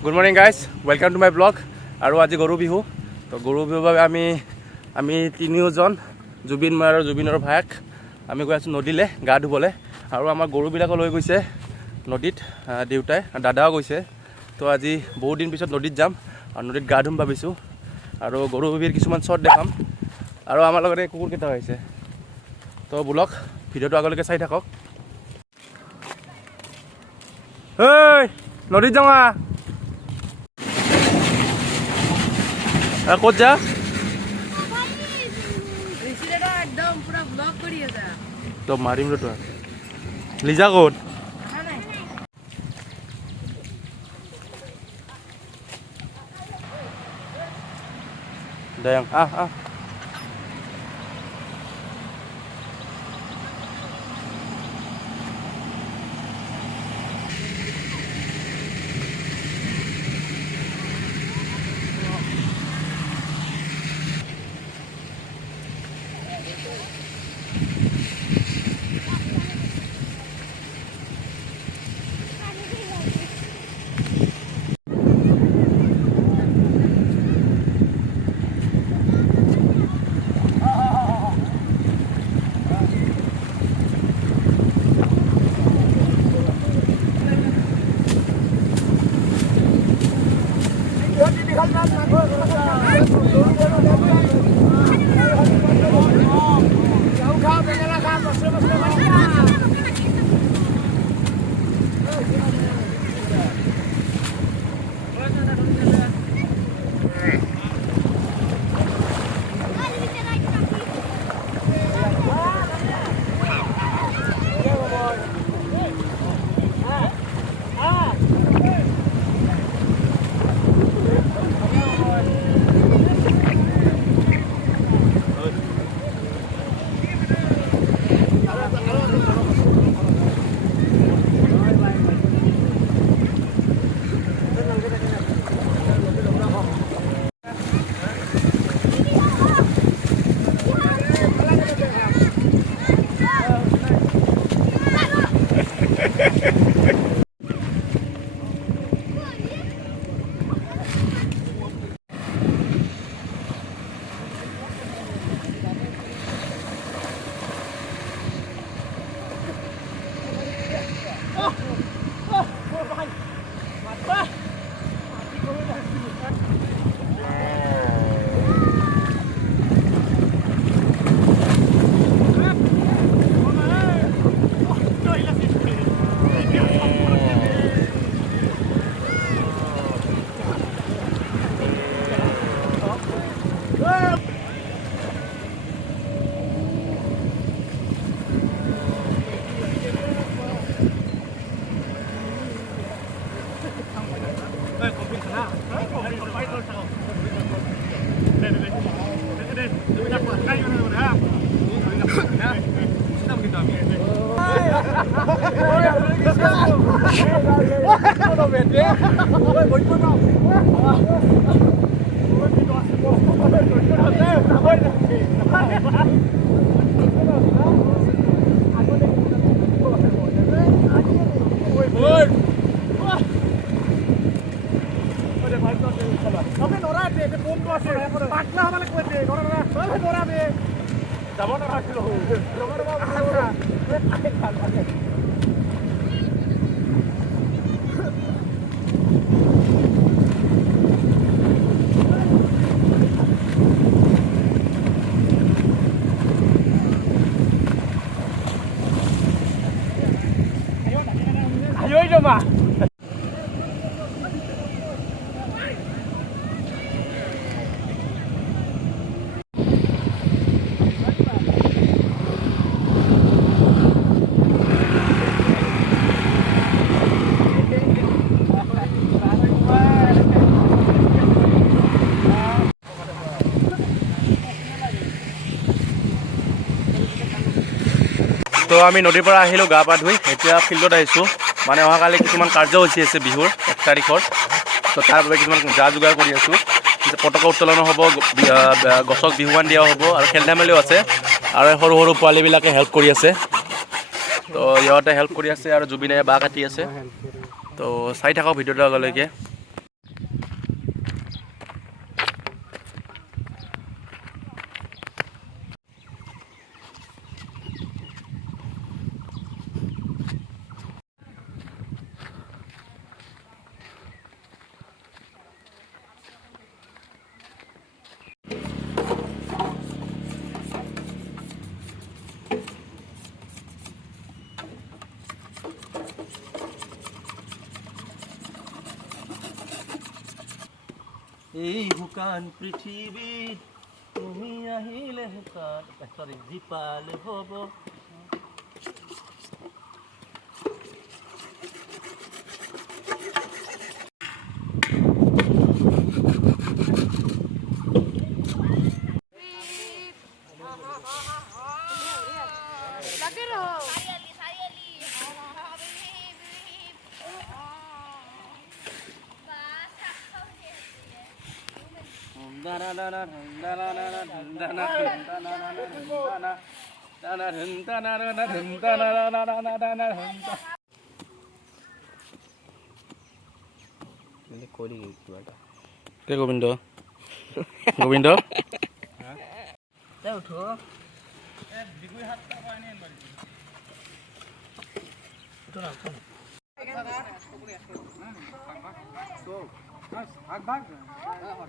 Good morning guys, welcome to my vlog. আৰু আজি গৰু বিহু তো গৰু বিহুৰ বাবে আমি তিনিওজন জুবিন মই আৰু জুবিনৰ ভায়েক আমি গৈ আছোঁ নদীলৈ গা ধুবলৈ আৰু আমাৰ গৰুবিলাকো লৈ গৈছে নদীত দেউতাই দাদাও গৈছে তো আজি বহুত দিন পিছত নদীত যাম আৰু নদীত গা ধুম ভাবিছোঁ আৰু গৰু বিহুৰ কিছুমান শ্বট দেখাম আৰু আমাৰ লগতে কুকুৰকেইটা হৈছে তো বোলক ভিডিঅ'টো আগলৈকে চাই থাকক। এই নদীত যাওঁ ক'ত যা তো মাৰিম ৰ তো লিজা ক'ত দয়াং আহ তো আমি নদীৰ পৰা আহিলোঁ গা পা ধুই এতিয়া ফিল্ডত আহিছোঁ মানে অহাকালি কিছুমান কাৰ্যসূচী আছে বিহুৰ 1 তাৰিখৰ তো তাৰ বাবে কিছুমান যা যোগাৰ কৰি আছোঁ পতাকা উত্তোলনো হ'ব গছক বিহুৱান দিয়াও হ'ব আৰু খেল ধেমালিও আছে আৰু সৰু সৰু পোৱালীবিলাকে হেল্প কৰি আছে তো ইহঁতে হেল্প কৰি আছে আৰু জুবিনে বাঁহ কাটি আছে তো চাই থাকক ভিডিঅ'টো আগলৈকে। এই শুকান পৃথিৱীত তুমি আহিলে শুকান সৰি জীপাল হ'ব কে গোবিন্দ গোবিন্দ